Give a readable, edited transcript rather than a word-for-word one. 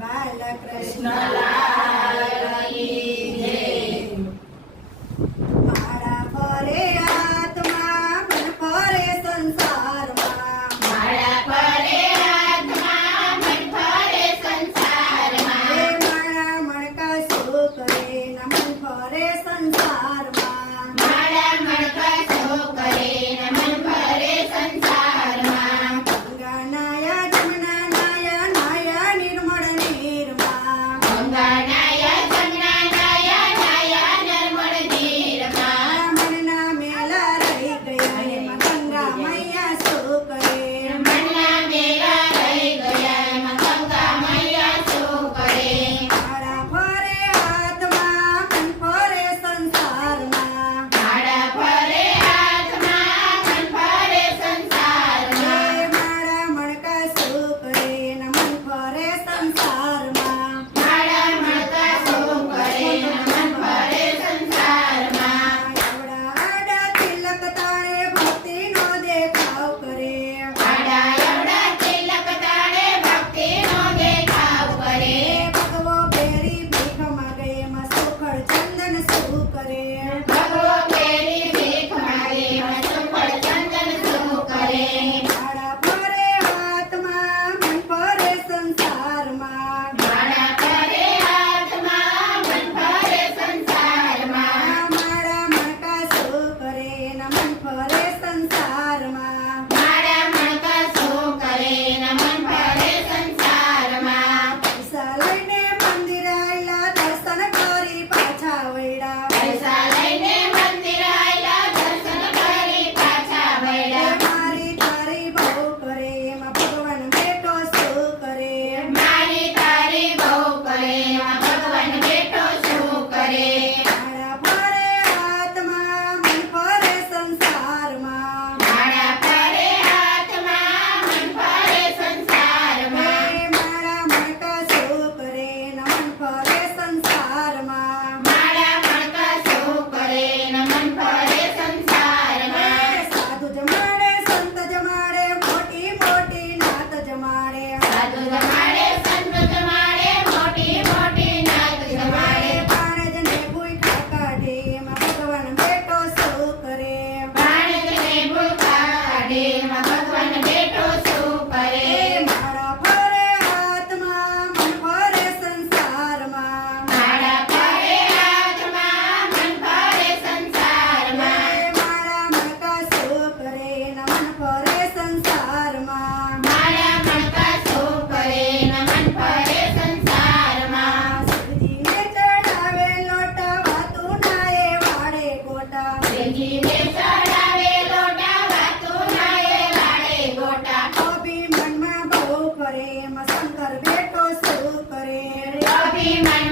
બાલકૃષ્ણ લાલની જય. માળા ફરે આત્મા મન ફરે સંસારમાં. માળા ફરે આત્મા મન ફરે સંસારમાં. એ માળા મણકા શું કરે ન મન ફરે સંસારમાં. માળા મણકા શું કરે ન મન ફરે સંસારમાં. ગંગા નાયા જમના નાયા નાયા નિર્મળ નીરમાં. ગંગા નાયા જમના નાયા નાયા નર્મળ નીરમાં. મનના મેલા રહી ગયા એમાં ગંગા મૈયા શું કરે. મનના મેલા રહી ગયા એમાં ગંગા મૈયા શું કરે. માળા ફરે આત્મા મન ફરે સંસારમાં. માળા ફરે આત્મા મન ફરે સંસારમાં. એ માળા મણકા શું કરે ન મન ફરે સંસારમાં. માળા મણકા શું કરે ન મન ફરે સંસારમાં. આવડા આડા તિલક તાળે ભક્તિનો દેખાવ કરે. આડા અવડા તિલક તાળે ભક્તિનો દેખાવ કરે. ભગવો પેરી ભીખ માગે એમાં સુખડ ચંદન શું કરે. ભગવો પેરી ભીખ માગે એમાં સુફળ ચંદન શું કરે. માળા ફરે આત્મા મન ફરે સંસારમાં. માળા ફરે આત્મા મન ફરે સંસારમાં. માળા મણકા શું કરે ન મન ફરે સંસારમાં. માળા મણકા શું કરે ન મન ફરે સંસારમાં. પૈસા લઈને મંદિર આયલા દર્શન કરી પાછા વળ્યા. પૈસા લઈને મંદિર આયલા દર્શન કરી પાછા વળ્યા. મારી તારી બહુ કરે એમાં ભગવાન બેટો શું કરે. મારી તારી બહુ કરે એમાં ભગવાન બેઠો શું કરે. માળા ફરે આત્મા મન ફરે સંસારમાં. માળા ફરે આત્મા મન ફરે સંસારમાં. એ માળા મણકા શું કરે ન મન ફરે સંસારમાં. માળા મણકા શું કરે ન મન ફરે સંસારમાં. સાધુ જમાડે સંત જમાડે મોટી મોટી નાત જમાડે. સાધુ જમાડે સંત જમાડે મોટી મોટી નાત જમાડે. પાણજને ભૂખા કાઢે એમાં ભગવાન બેટો શું કરે. બાળકને ભૂખા કાઢે એમાં ભગવાન બેઠો શું કરે. માળા ફરે આત્મા મન ફરે સંસારમાં. માળા ફરે આત્મા મન ફરે સંસારમાં. માળા મણકા શું કરે ન મન ફરે સંસારમાં. માળા મણકા શું કરે ન મન ફરે સંસારમાં. શિવજીને ચડાવે લોટા વાતું નાએ વાળે ગોટા. શ્રીજીને ચડાવે લોટા વાતું નાએ વાળે ગોટા. અભિમાનમાં બહુ કરે એમાં શંકર બેટો શું કરે. અભિમાન